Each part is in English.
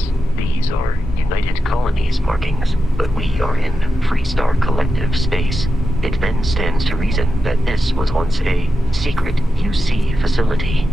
Yes, these are United Colonies markings, but we are in Freestar Collective space. It then stands to reason that this was once a secret UC facility.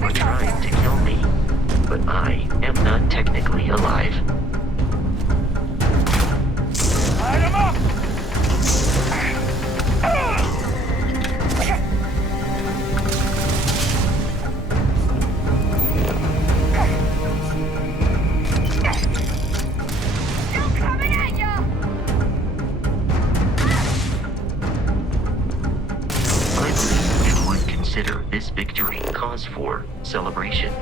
Were trying to kill me, but I am not technically alive. Light him up! Still coming at ya! I believe you would consider this victory cause for celebration.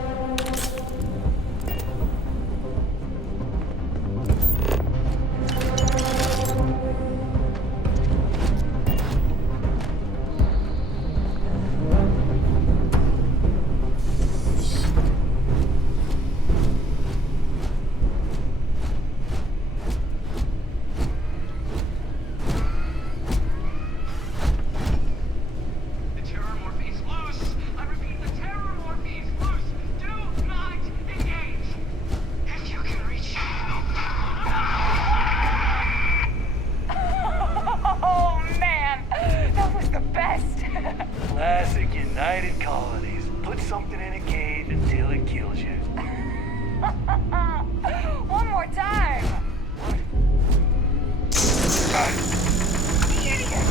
Classic United Colonies. Put something in a cage until it kills you. One more time. Idiot.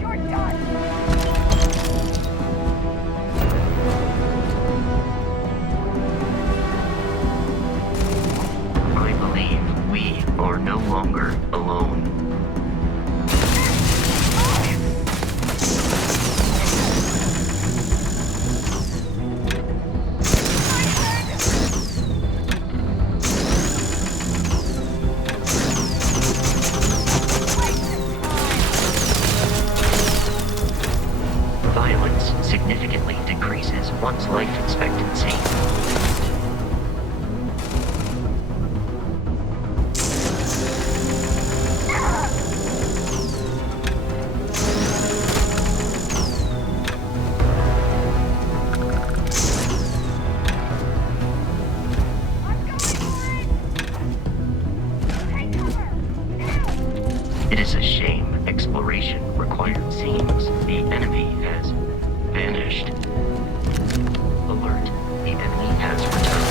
You're done. I believe we are no longer alone. Violence significantly decreases one's life expectancy. It is a shame exploration required seems the enemy has vanished. Alert, the enemy has returned.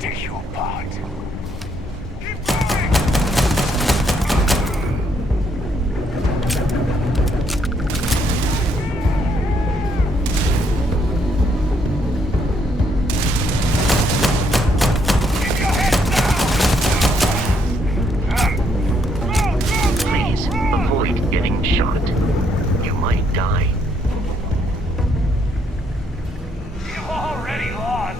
Take you apart. Keep Please avoid getting shot. You might die. You've already lost.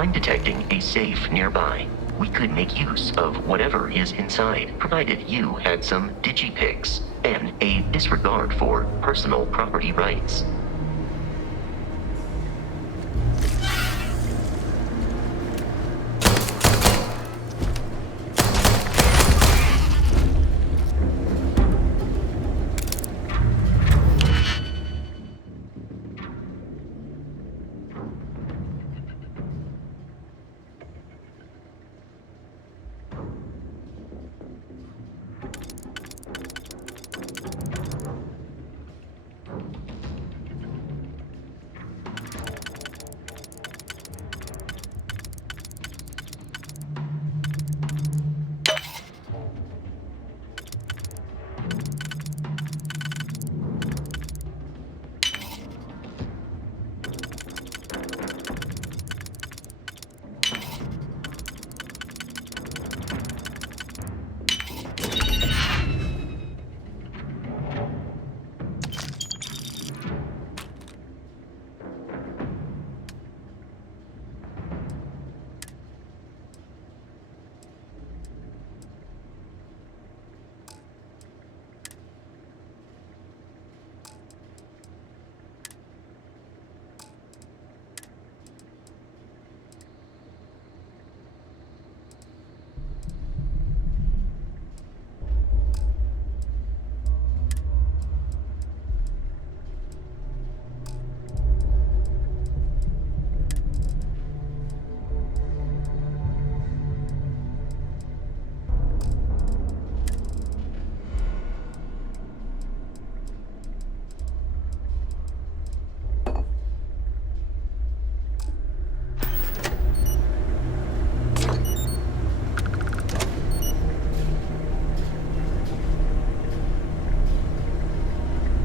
I'm detecting a safe nearby. We could make use of whatever is inside, provided you had some digipics and a disregard for personal property rights.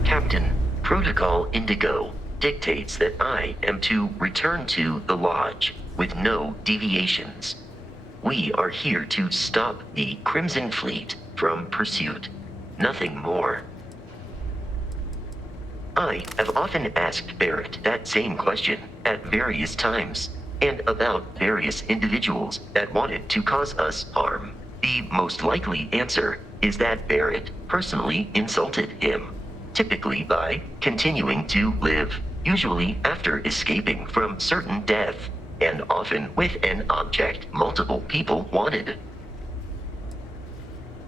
Captain, Protocol Indigo dictates that I am to return to the Lodge with no deviations. We are here to stop the Crimson Fleet from pursuit. Nothing more. I have often asked Barrett that same question at various times, and about various individuals that wanted to cause us harm. The most likely answer is that Barrett personally insulted him, typically by continuing to live, usually after escaping from certain death, and often with an object multiple people wanted.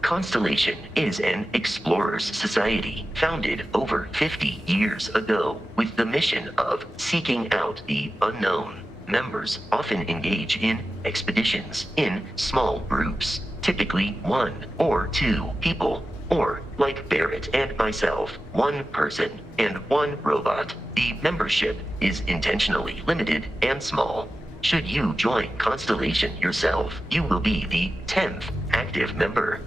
Constellation is an explorers society founded over 50 years ago with the mission of seeking out the unknown. Members often engage in expeditions in small groups, typically 1 or 2 people, or, like Barrett and myself, 1 person and 1 robot. The membership is intentionally limited and small. Should you join Constellation yourself, you will be the 10th active member.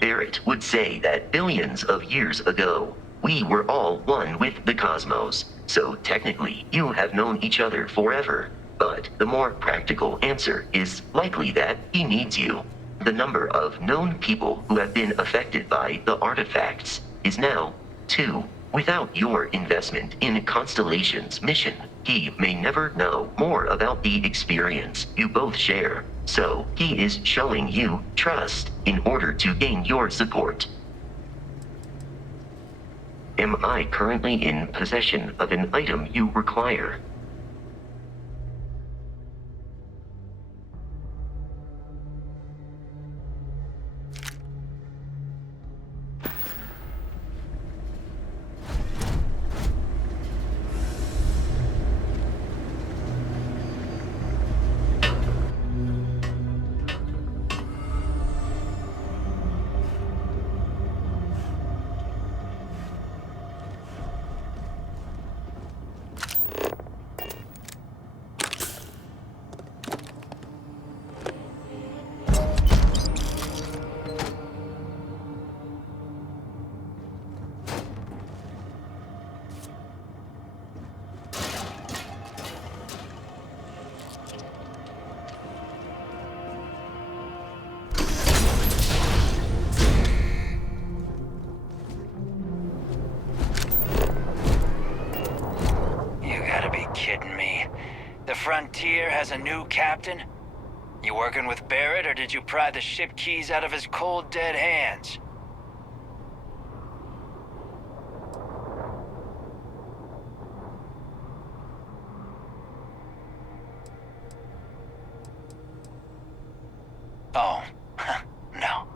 Barrett would say that billions of years ago, we were all one with the cosmos, so technically you have known each other forever. But the more practical answer is likely that he needs you. The number of known people who have been affected by the artifacts is now 2. Without your investment in Constellation's mission, he may never know more about the experience you both share. So he is showing you trust in order to gain your support. Am I currently in possession of an item you require? Frontier has a new captain? You working with Barrett, or did you pry the ship keys out of his cold, dead hands? Oh, no.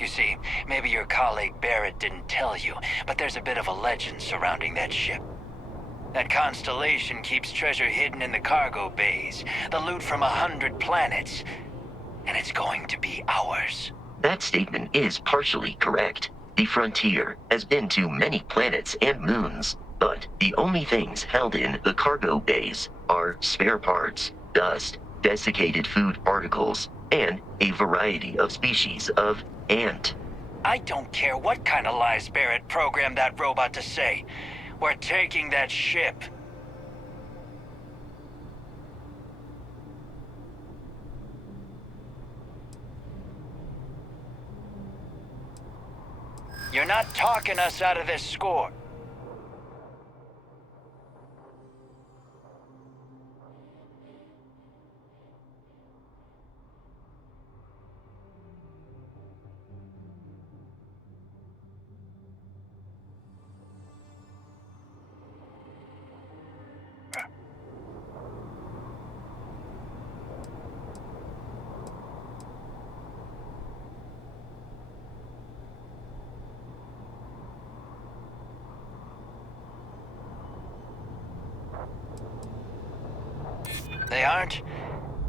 You see, maybe your colleague Barrett didn't tell you, but there's a bit of a legend surrounding that ship. That constellation keeps treasure hidden in the cargo bays, the loot from 100 planets, and it's going to be ours. That statement is partially correct. The Frontier has been to many planets and moons, but the only things held in the cargo bays are spare parts, dust, desiccated food particles, and a variety of species of ant. I don't care what kind of lies Barrett programmed that robot to say. We're taking that ship. You're not talking us out of this score. They aren't?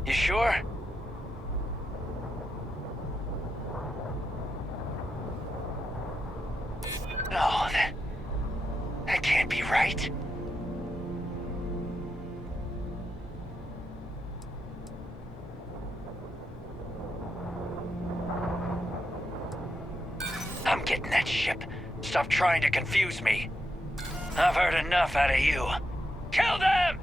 You sure? No, that can't be right. I'm getting that ship. Stop trying to confuse me. I've heard enough out of you. Kill them!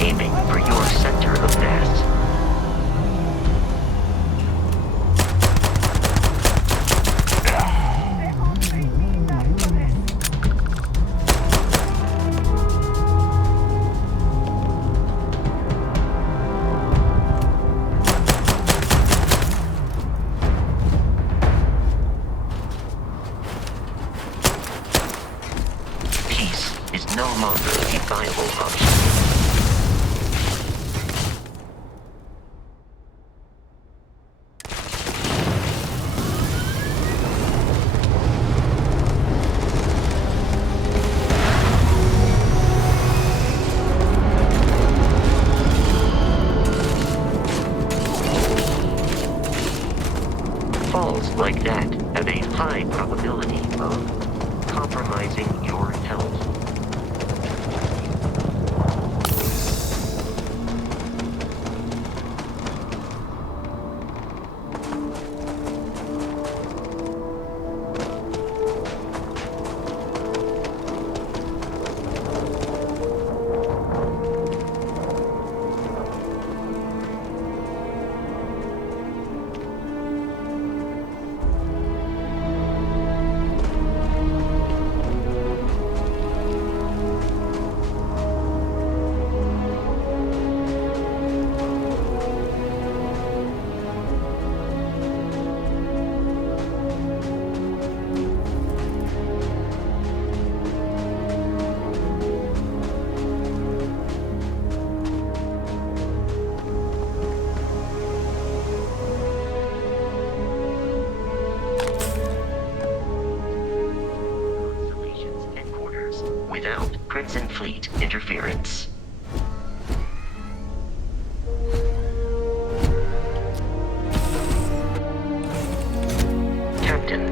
Aiming for your center of mass. They're all treating me enough for this. Peace is no longer a viable option. Falls like that have a high probability of compromising your health. Without Crimson Fleet interference. Captain,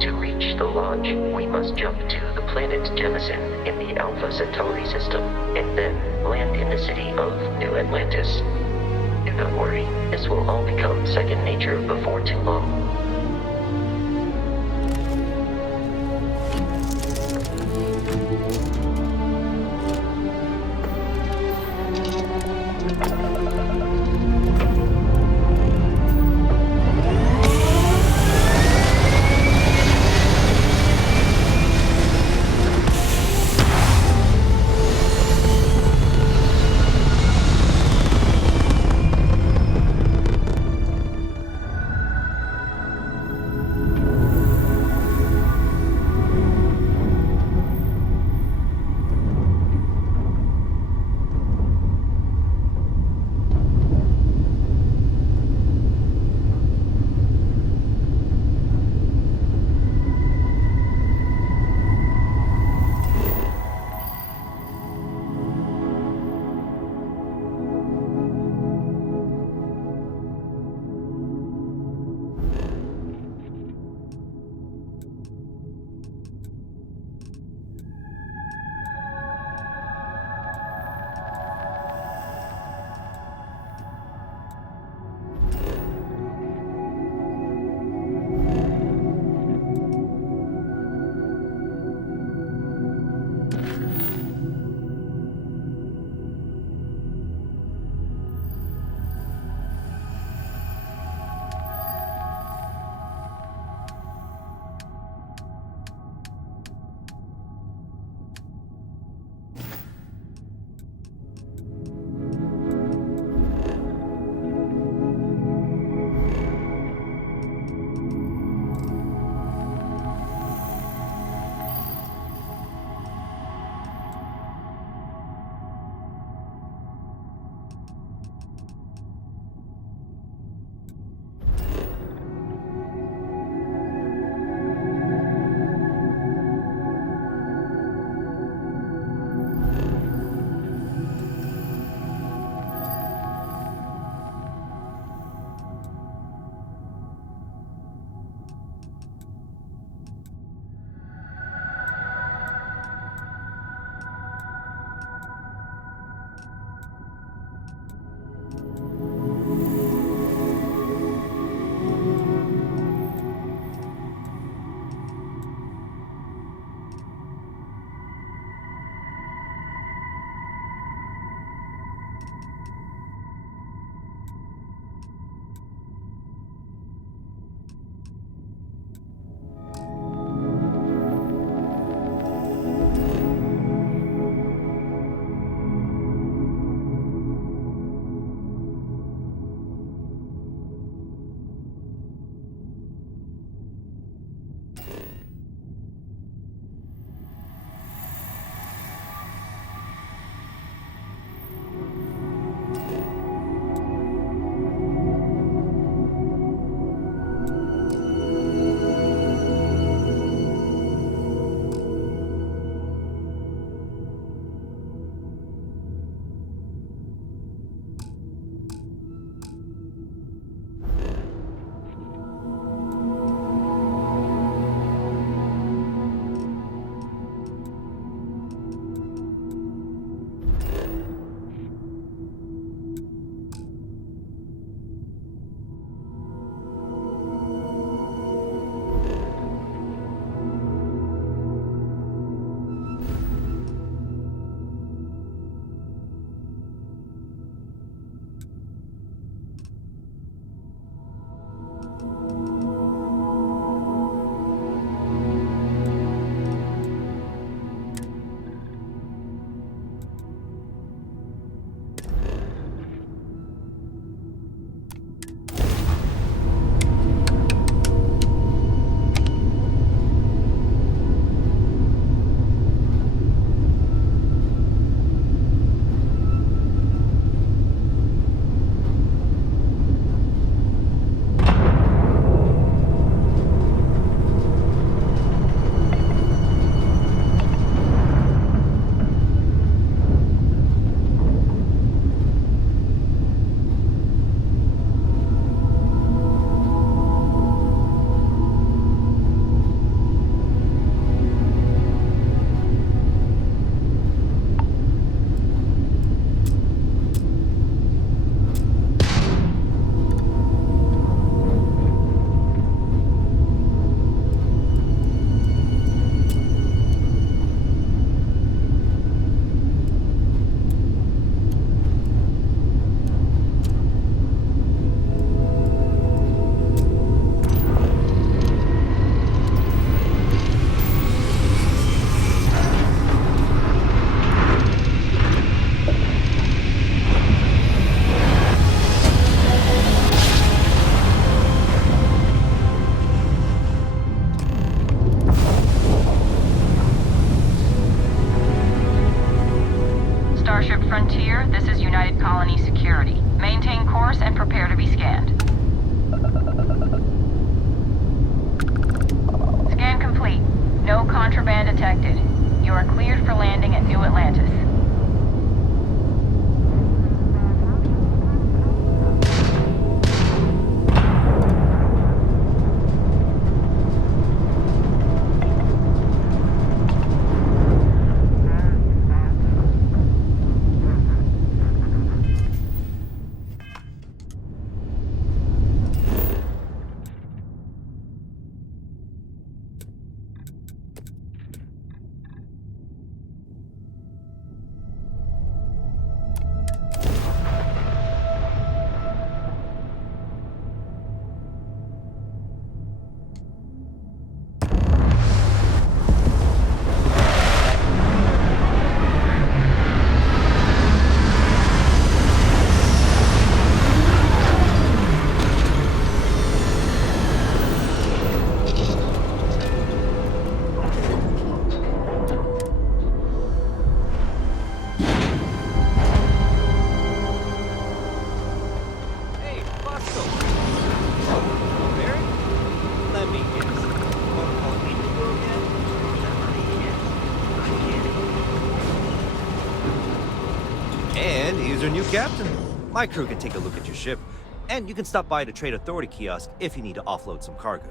to reach the launch, we must jump to the planet Jemison in the Alpha Centauri system, and then land in the city of New Atlantis. Do not worry, this will all become second nature before too long. Here's our new captain. My crew can take a look at your ship, and you can stop by the Trade Authority kiosk if you need to offload some cargo.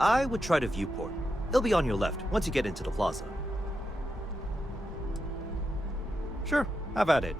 I would try to viewport. It'll be on your left once you get into the plaza. Sure, have at it.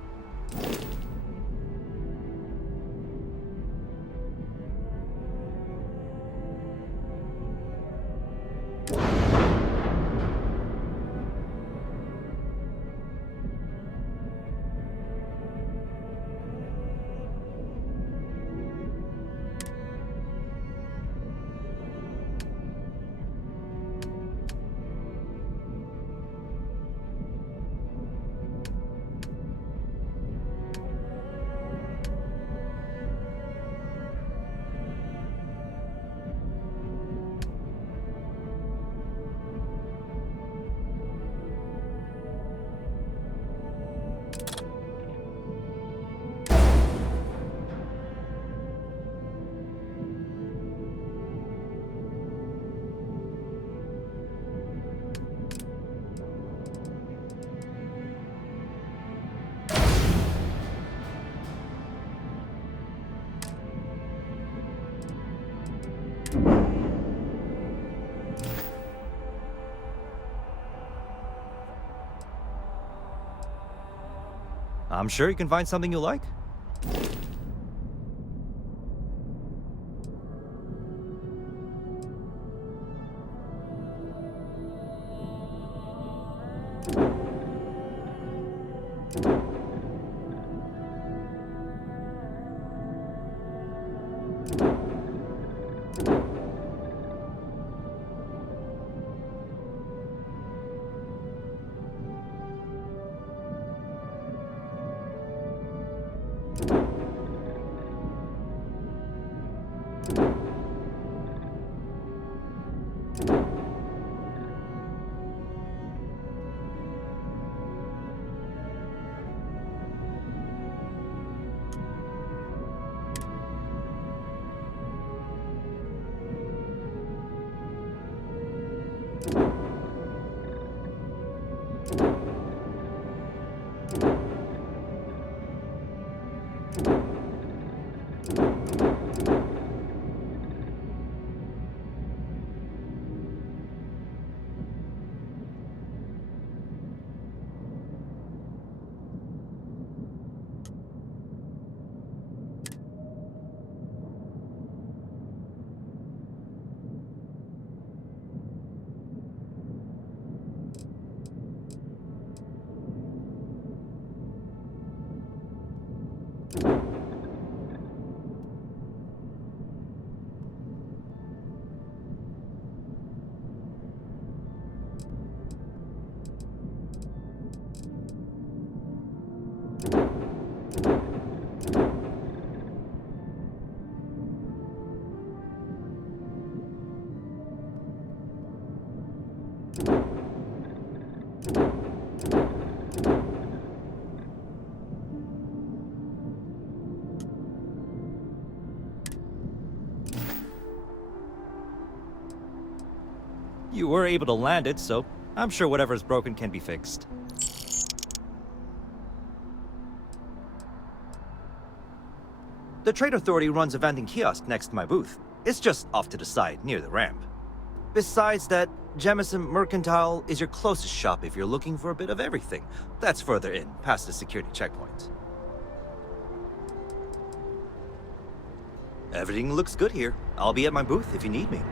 I'm sure you can find something you like. You were able to land it, so I'm sure whatever's broken can be fixed. The Trade Authority runs a vending kiosk next to my booth. It's just off to the side, near the ramp. Besides that, Jemison Mercantile is your closest shop if you're looking for a bit of everything. That's further in, past the security checkpoint. Everything looks good here. I'll be at my booth if you need me.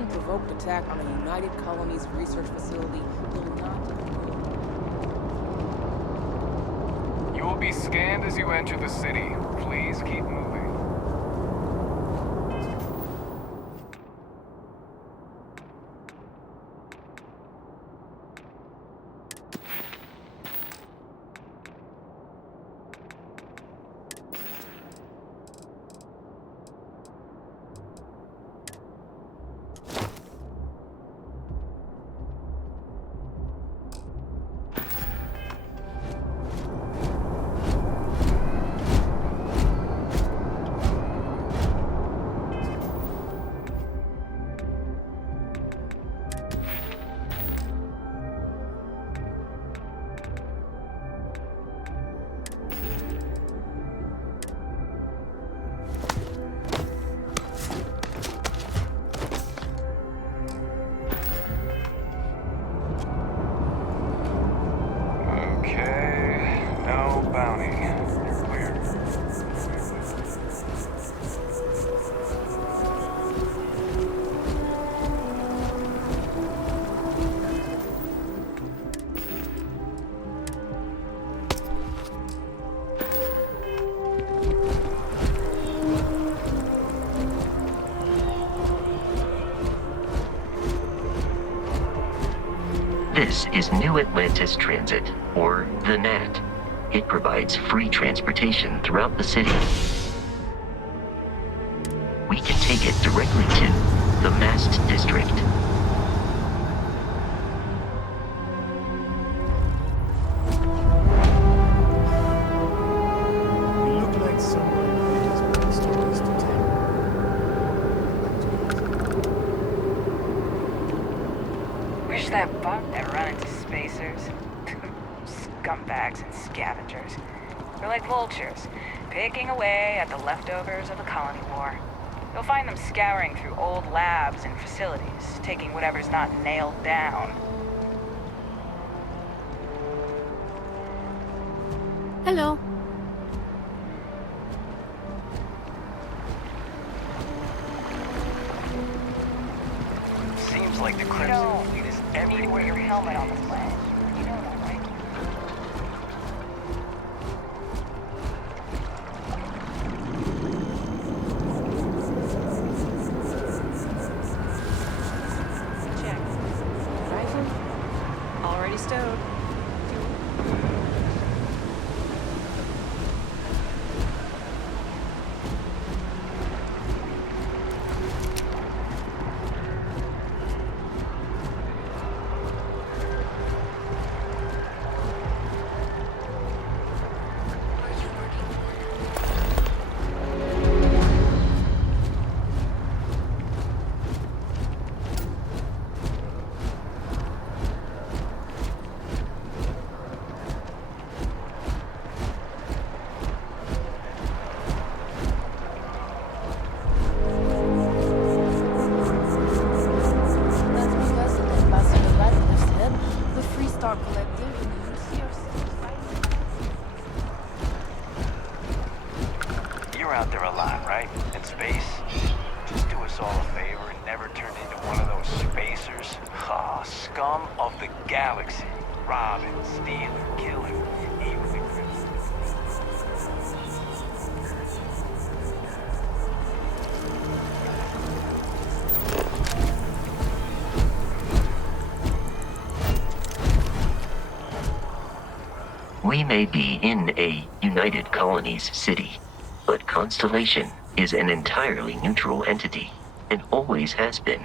unprovoked attack on a United Colonies research facility will not You will be scanned as you enter the city. Please keep moving. This is New Atlantis Transit, or the NAT. It provides free transportation throughout the city. We can take it directly to the Mast District. You look like someone who has many stories to tell. Wish that bug had run into spacers. Scumbags and scavengers. They're like vultures, picking away at the leftovers of the colony war. You'll find them scouring through old labs and facilities, taking whatever's not nailed down. Hello. Seems like the You Crimson know, Fleet is you need to wear your everywhere. helmet on this planet. You know that, right? Check. Rifle? Already stowed. That's because the ambassador Radcliffe said the Free Star Collective in the UC You're out there a lot, right? In space? Just do us all a favor and never turn into one of those spacers. Ah, scum of the galaxy. Robbing, stealing, killing, even the We may be in a United Colonies city, but Constellation is an entirely neutral entity, and always has been.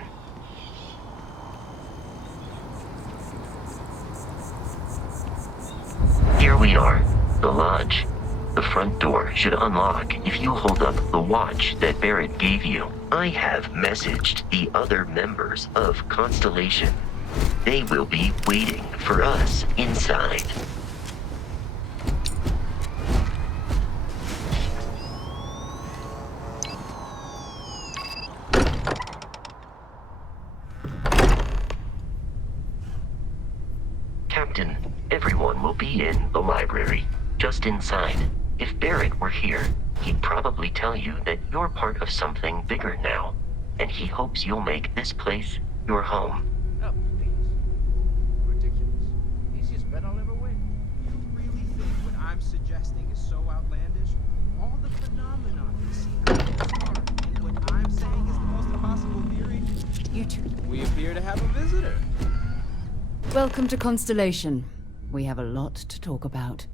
Here we are, the lodge. The front door should unlock if you hold up the watch that Barrett gave you. I have messaged the other members of Constellation. They will be waiting for us inside. Captain, everyone will be in the library, just inside. If Barrett were here, he'd probably tell you that you're part of something bigger now. and he hopes you'll make this place your home. Oh, please. Ridiculous. Easiest bet I'll ever win. You really think what I'm suggesting is so outlandish? All the phenomenon we see are, and what I'm saying is the most impossible theory? You two. We appear to have a visitor. Welcome to Constellation. We have a lot to talk about.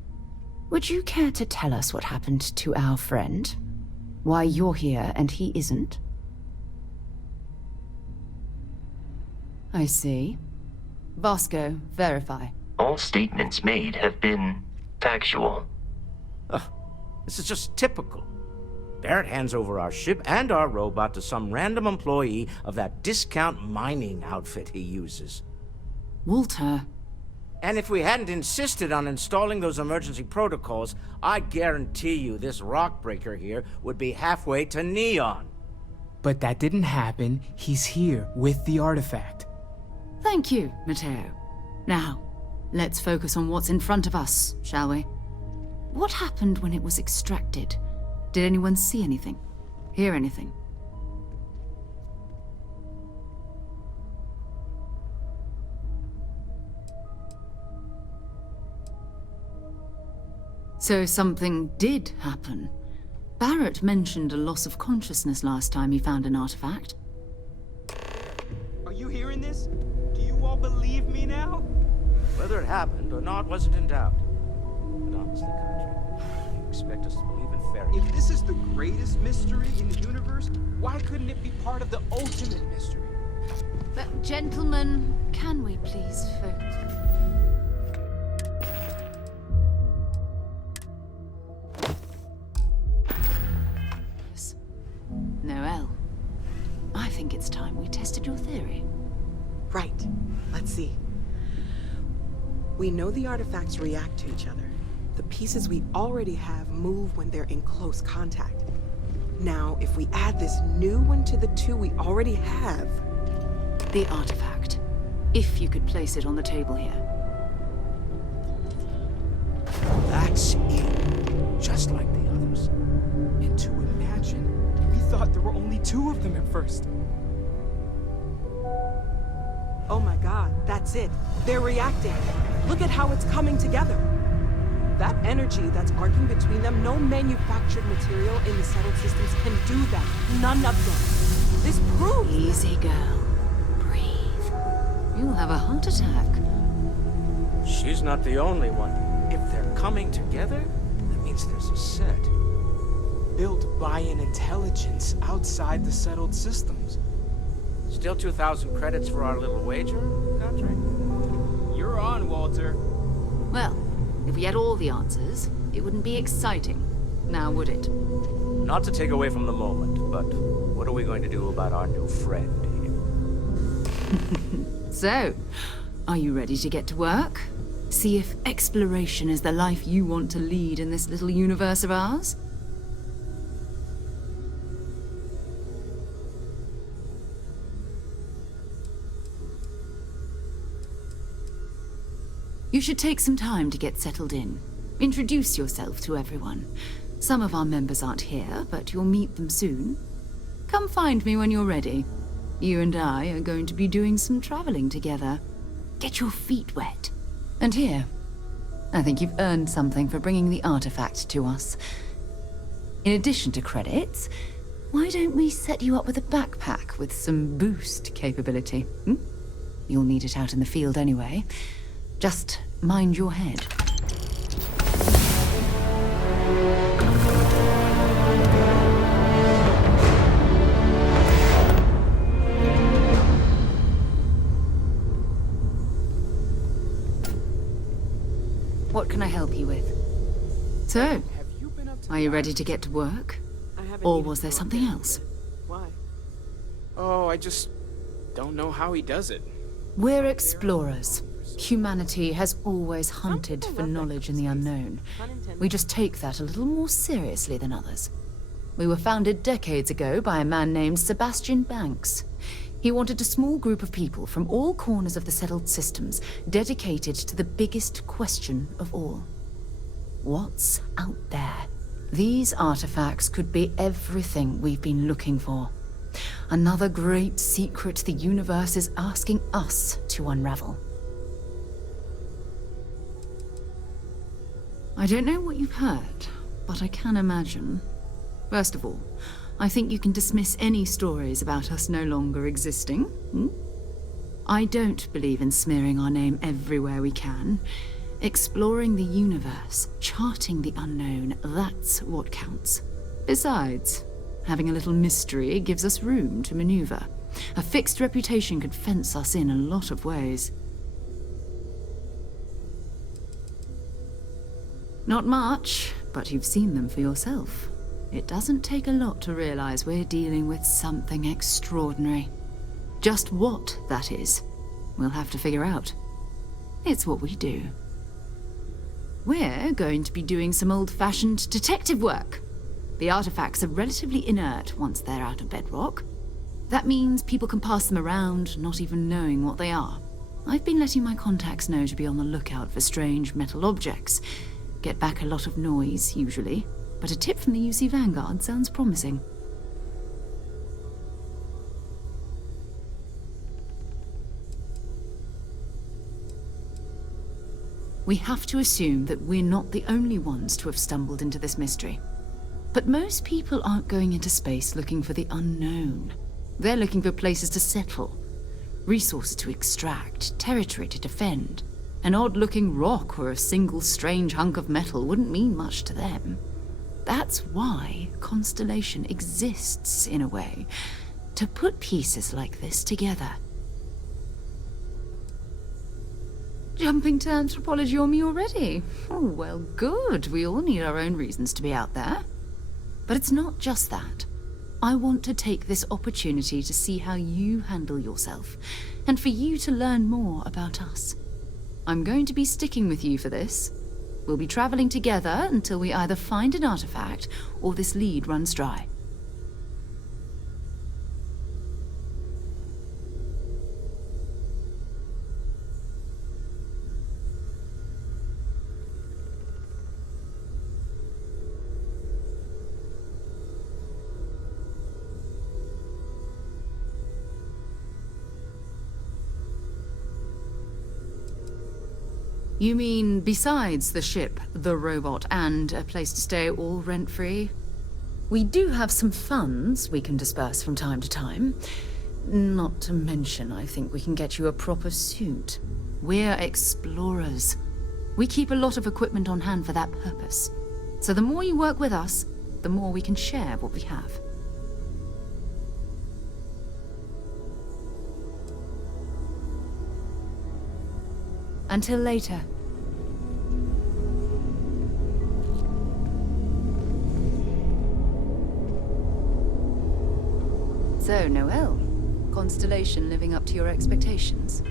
Would you care to tell us what happened to our friend? Why you're here and he isn't? I see. Vasco, verify. All statements made have been factual. This is just typical. Barrett hands over our ship and our robot to some random employee of that discount mining outfit he uses. Walter. And if we hadn't insisted on installing those emergency protocols, I guarantee you this rock breaker here would be halfway to Neon. But that didn't happen. He's here with the artifact. Thank you, Matteo. Now, let's focus on what's in front of us, shall we? What happened when it was extracted? Did anyone see anything? Hear anything? So something did happen. Barrett mentioned a loss of consciousness last time he found an artifact. Are you hearing this? Do you all believe me now? Whether it happened or not wasn't in doubt. But honestly, Country, you expect us to believe in fairy tales? If this is the greatest mystery in the universe, why couldn't it be part of the ultimate mystery? But gentlemen, can we please focus? Noel, I think it's time we tested your theory. Right. Let's see. We know the artifacts react to each other. The pieces we already have move when they're in close contact. Now, if we add this new one to the two we already have... The artifact. If you could place it on the table here. That's it. Just like the others. And to imagine, we thought there were only two of them at first. Oh my god, that's it. They're reacting. Look at how it's coming together. That energy that's arcing between them, no manufactured material in the settled systems can do that. None of them. This proves... Easy, girl. Breathe. You'll have a heart attack. She's not the only one. If they're coming together, that means there's a set. Built by an intelligence outside the settled systems. Still 2,000 credits for our little wager, Country? You're on, Walter. Well, if we had all the answers, it wouldn't be exciting. Now, would it? Not to take away from the moment, but what are we going to do about our new friend here? So, are you ready to get to work? See if exploration is the life you want to lead in this little universe of ours? You should take some time to get settled in. Introduce yourself to everyone. Some of our members aren't here, but you'll meet them soon. Come find me when you're ready. You and I are going to be doing some traveling together. Get your feet wet. And here, I think you've earned something for bringing the artifact to us. In addition to credits, why don't we set you up with a backpack with some boost capability? You'll need it out in the field anyway. Just mind your head. What can I help you with? So, are you ready to get to work? Or was there something else? Why? Oh, I just don't know how he does it. We're explorers. Humanity has always hunted for knowledge in the unknown. We just take that a little more seriously than others. We were founded decades ago by a man named Sebastian Banks. He wanted a small group of people from all corners of the settled systems dedicated to the biggest question of all. What's out there? These artifacts could be everything we've been looking for. Another great secret the universe is asking us to unravel. I don't know what you've heard, but I can imagine. First of all, I think you can dismiss any stories about us no longer existing. I don't believe in smearing our name everywhere we can. Exploring the universe, charting the unknown, that's what counts. Besides, having a little mystery gives us room to maneuver. A fixed reputation could fence us in a lot of ways. Not much, but you've seen them for yourself. It doesn't take a lot to realize we're dealing with something extraordinary. Just what that is, we'll have to figure out. It's what we do. We're going to be doing some old-fashioned detective work. The artifacts are relatively inert once they're out of bedrock. That means people can pass them around, not even knowing what they are. I've been letting my contacts know to be on the lookout for strange metal objects. Get back a lot of noise, usually, but a tip from the UC Vanguard sounds promising. We have to assume that we're not the only ones to have stumbled into this mystery. But most people aren't going into space looking for the unknown. They're looking for places to settle, resources to extract, territory to defend. An odd-looking rock or a single strange hunk of metal wouldn't mean much to them. That's why Constellation exists, in a way, to put pieces like this together. Jumping to anthropology on me already? Oh, well, good. We all need our own reasons to be out there. But it's not just that. I want to take this opportunity to see how you handle yourself, and for you to learn more about us. I'm going to be sticking with you for this. We'll be traveling together until we either find an artifact or this lead runs dry. You mean besides the ship, the robot, and a place to stay all rent-free? We do have some funds we can disperse from time to time. Not to mention, I think we can get you a proper suit. We're explorers. We keep a lot of equipment on hand for that purpose. So the more you work with us, the more we can share what we have. Until later. So, Noelle, Constellation living up to your expectations?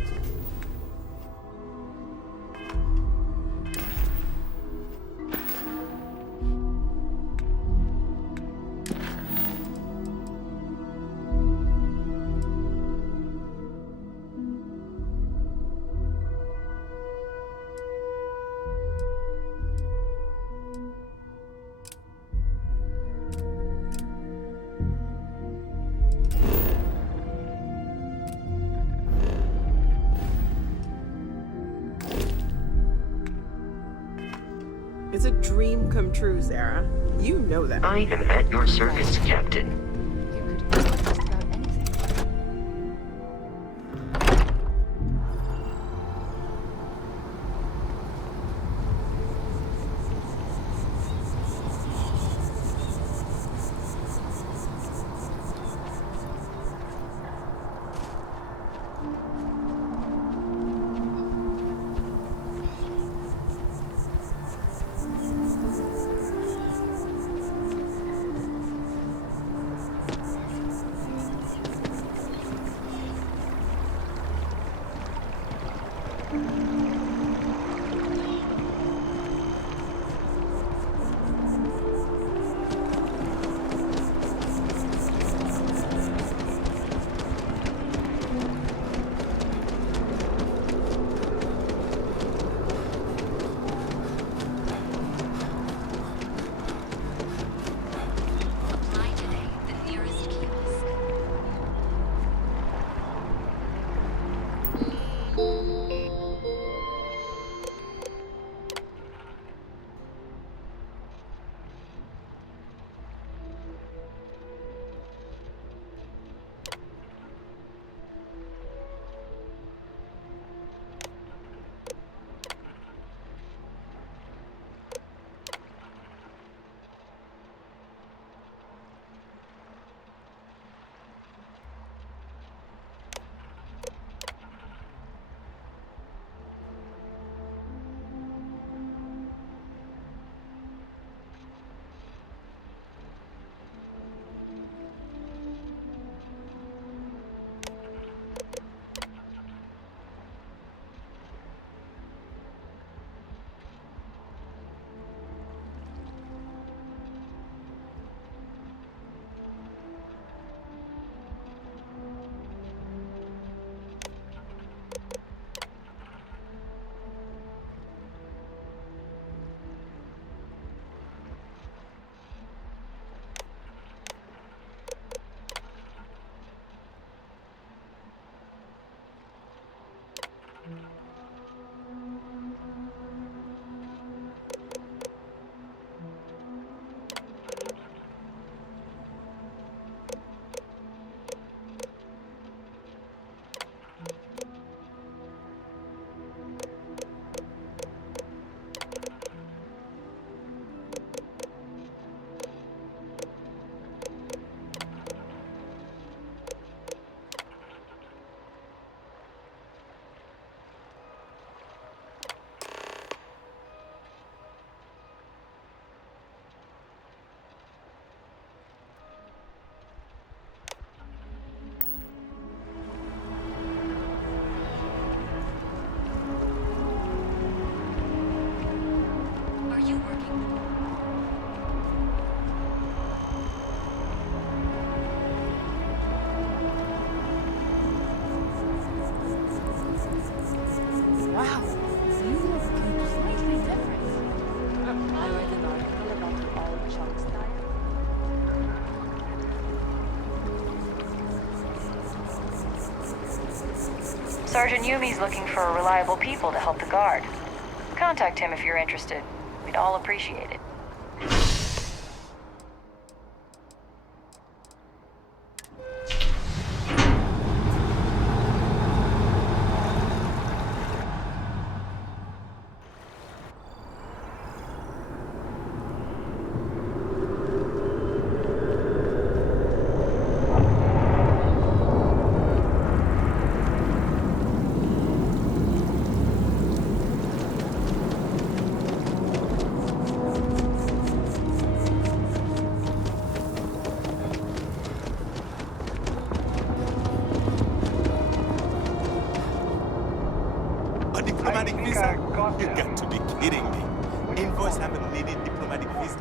It's a dream come true, Sarah. You know that. I am at your service, Captain. Wow, you look completely different. I read an article about the all chunks diet. Sergeant Yumi's looking for reliable people to help the guard. Contact him if you're interested. We'd all appreciate it. A diplomatic I think visa? I got You that. got to be kidding me. Invoice haven't needed diplomatic visa.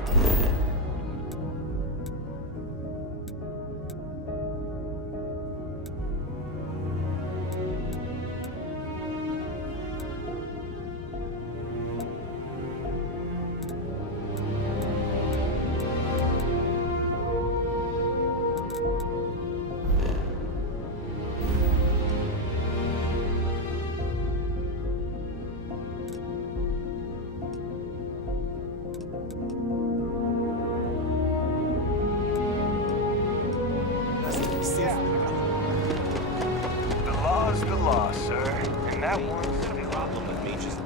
The law's the law, sir. And that one's the Problem with me just...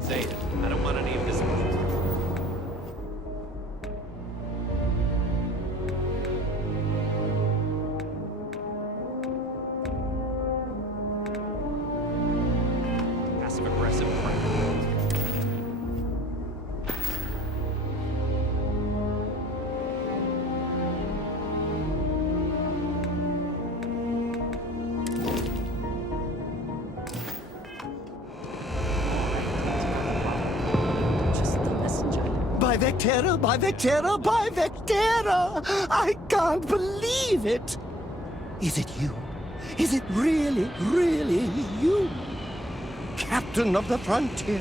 Say it. I don't want any of this. Passive-aggressive crap. Just the messenger. By Vectera, by Vectera, by Vectera! I can't believe it! Is it you? Is it really, really you? Captain of the frontier,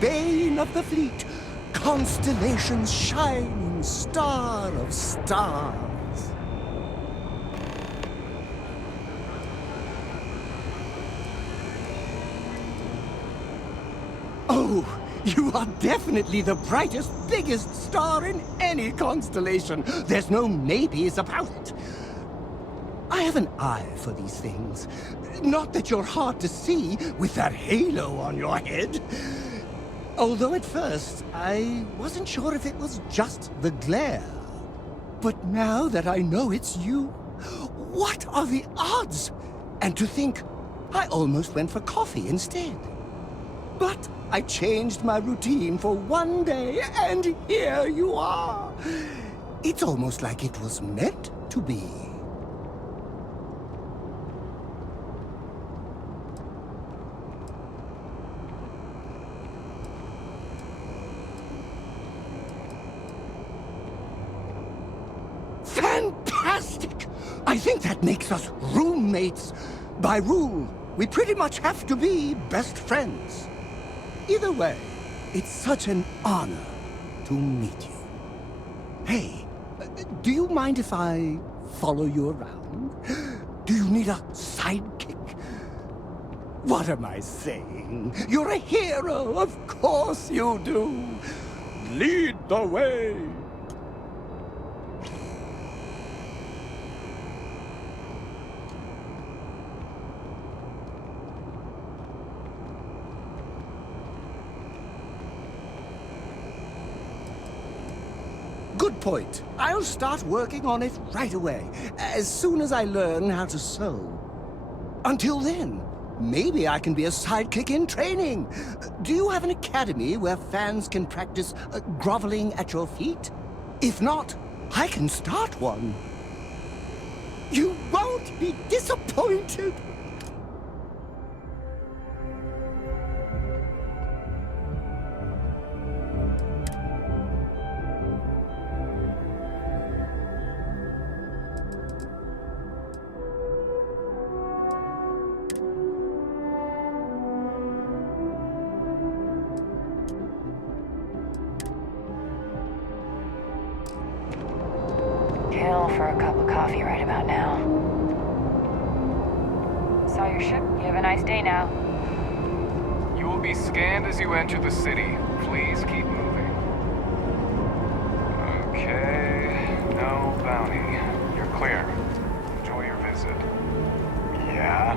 bane of the fleet, constellation's shining star of stars. Oh, you are definitely the brightest, biggest star in any constellation. There's no maybes about it. I have an eye for these things. Not that you're hard to see with that halo on your head. Although at first, I wasn't sure if it was just the glare. But now that I know it's you, what are the odds? And to think, I almost went for coffee instead. But I changed my routine for one day, and here you are. It's almost like it was meant to be. Fantastic! I think that makes us roommates. By rule, we pretty much have to be best friends. Either way, it's such an honor to meet you. Hey, do you mind if I follow you around? Do you need a sidekick? What am I saying? You're a hero, of course you do. Lead the way. Good point. I'll start working on it right away, as soon as I learn how to sew. Until then, maybe I can be a sidekick in training. Do you have an academy where fans can practice groveling at your feet? If not, I can start one. You won't be disappointed. Kill for a cup of coffee right about now. Saw your ship. You have a nice day now. You will be scanned as you enter the city. Please keep moving. Okay, no bounty. You're clear. Enjoy your visit. Yeah?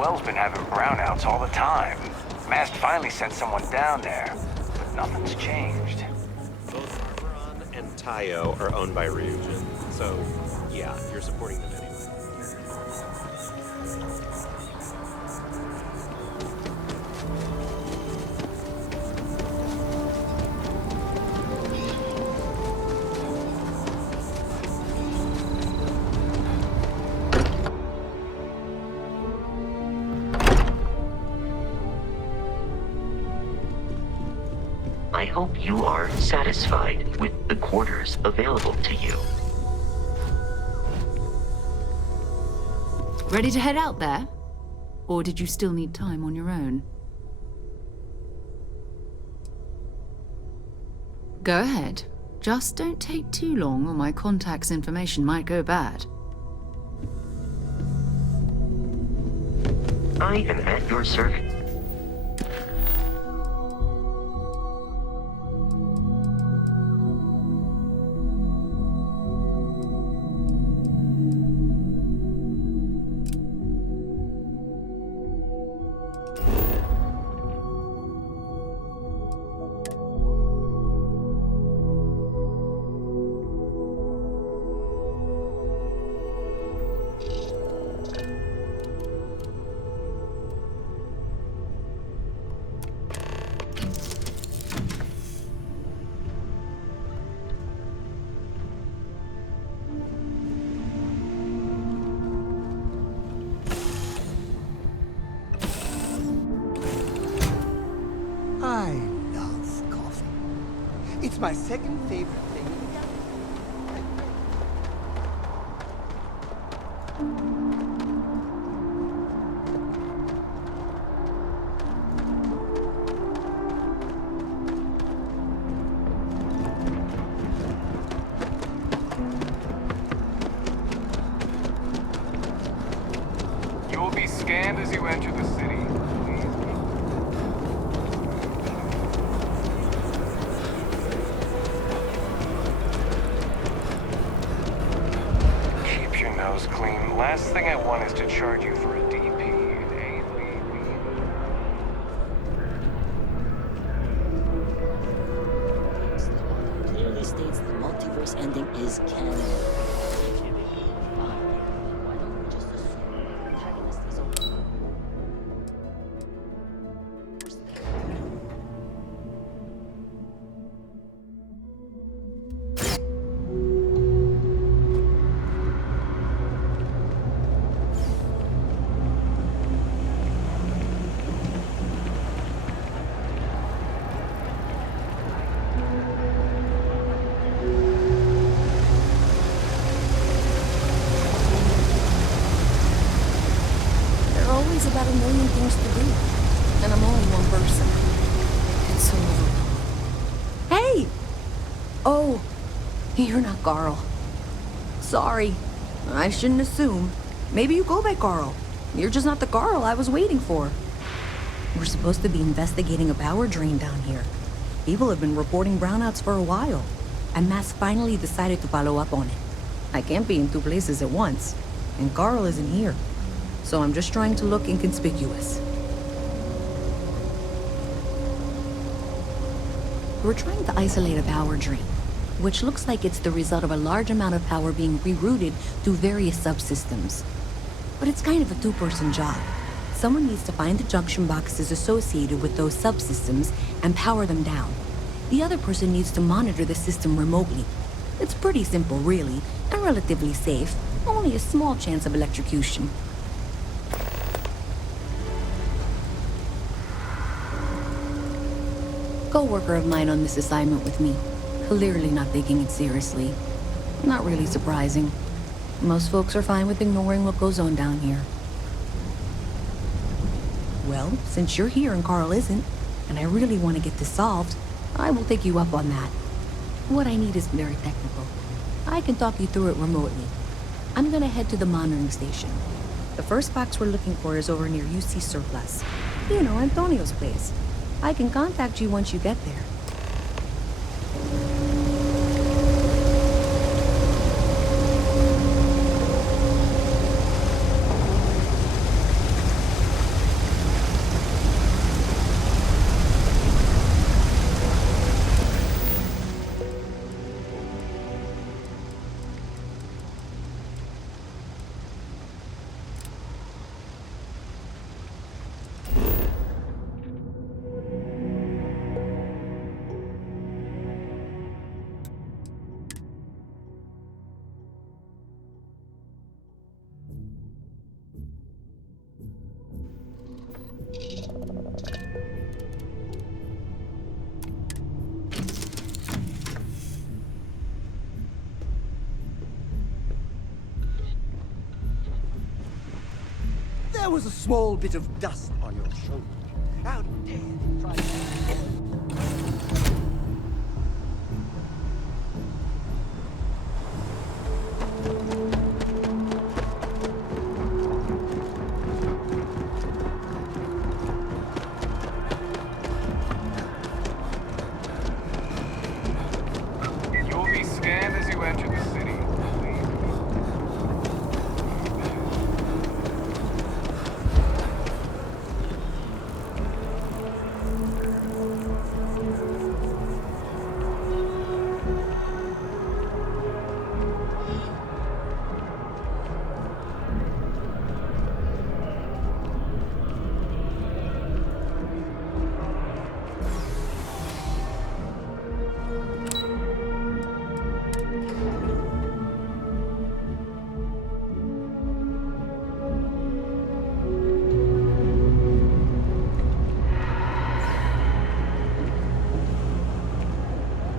well's been having brownouts all the time. Mast finally sent someone down there, but nothing's changed. Both Armoron and Tayo are owned by Ryujin, so yeah, you're supporting them anyway. I hope you are satisfied with the quarters available to you. Ready to head out there? Or did you still need time on your own? Go ahead. Just don't take too long or my contact's information might go bad. I am at your service. I love coffee. It's my second favorite thing. You will be scanned as you enter the city. Keep your nose clean. Last thing I want is to charge you for a DP in A. Clearly states the multiverse ending is canon. Why don't we just assume the protagonist is over? There are always about a million things to do, and I'm only one person. It's so overwhelming. Hey! Oh, you're not Carl. Sorry, I shouldn't assume. Maybe you go by Carl. You're just not the Carl I was waiting for. We're supposed to be investigating a power drain down here. People have been reporting brownouts for a while, and Mass finally decided to follow up on it. I can't be in two places at once, and Carl isn't here. So I'm just trying to look inconspicuous. We're trying to isolate a power drain, which looks like it's the result of a large amount of power being rerouted through various subsystems. But it's kind of a two-person job. Someone needs to find the junction boxes associated with those subsystems and power them down. The other person needs to monitor the system remotely. It's pretty simple, really, and relatively safe. Only a small chance of electrocution. Co-worker of mine on this assignment with me, clearly not taking it seriously. Not really surprising. Most folks are fine with ignoring what goes on down here. Well, since you're here and Carl isn't, and I really want to get this solved, I will take you up on that. What I need is very technical. I can talk you through it remotely. I'm gonna head to the monitoring station. The first box we're looking for is over near UC Surplus. You know, Antonio's place. I can contact you once you get there. There was a small bit of dust on your shoulder. How dare you try to... You'll be scanned as you enter the city.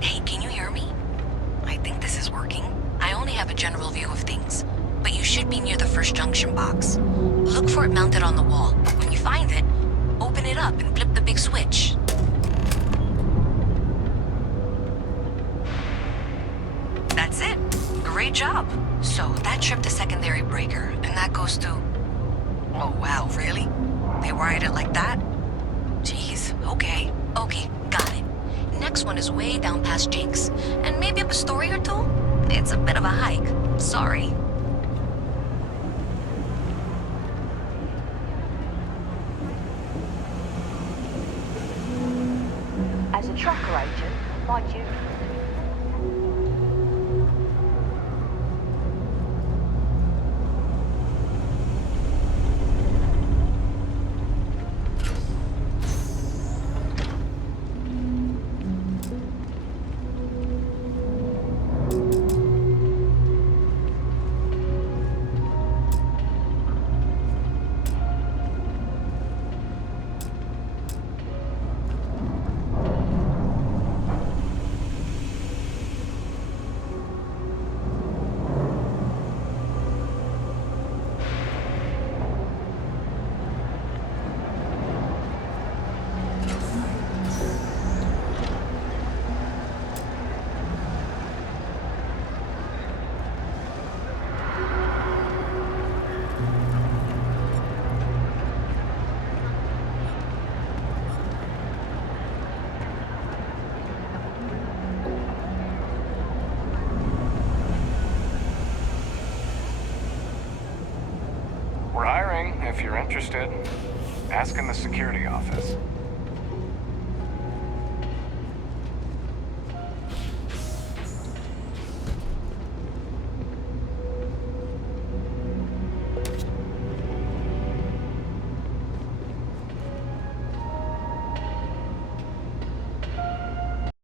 Hey, can you hear me? I think this is working. I only have a general view of things, but you should be near the first junction box. Look for it mounted on the wall. When you find it, open it up and flip the big switch. That's it. Great job. So that tripped the secondary breaker, and that goes to... Oh, wow, really? They wired it like that? Jeez, okay. Okay, got it. Next one is way down past Jake's, and maybe up a story or two? It's a bit of a hike. Sorry. As a tracker agent, my duty. We're hiring, if you're interested. Ask in the security office.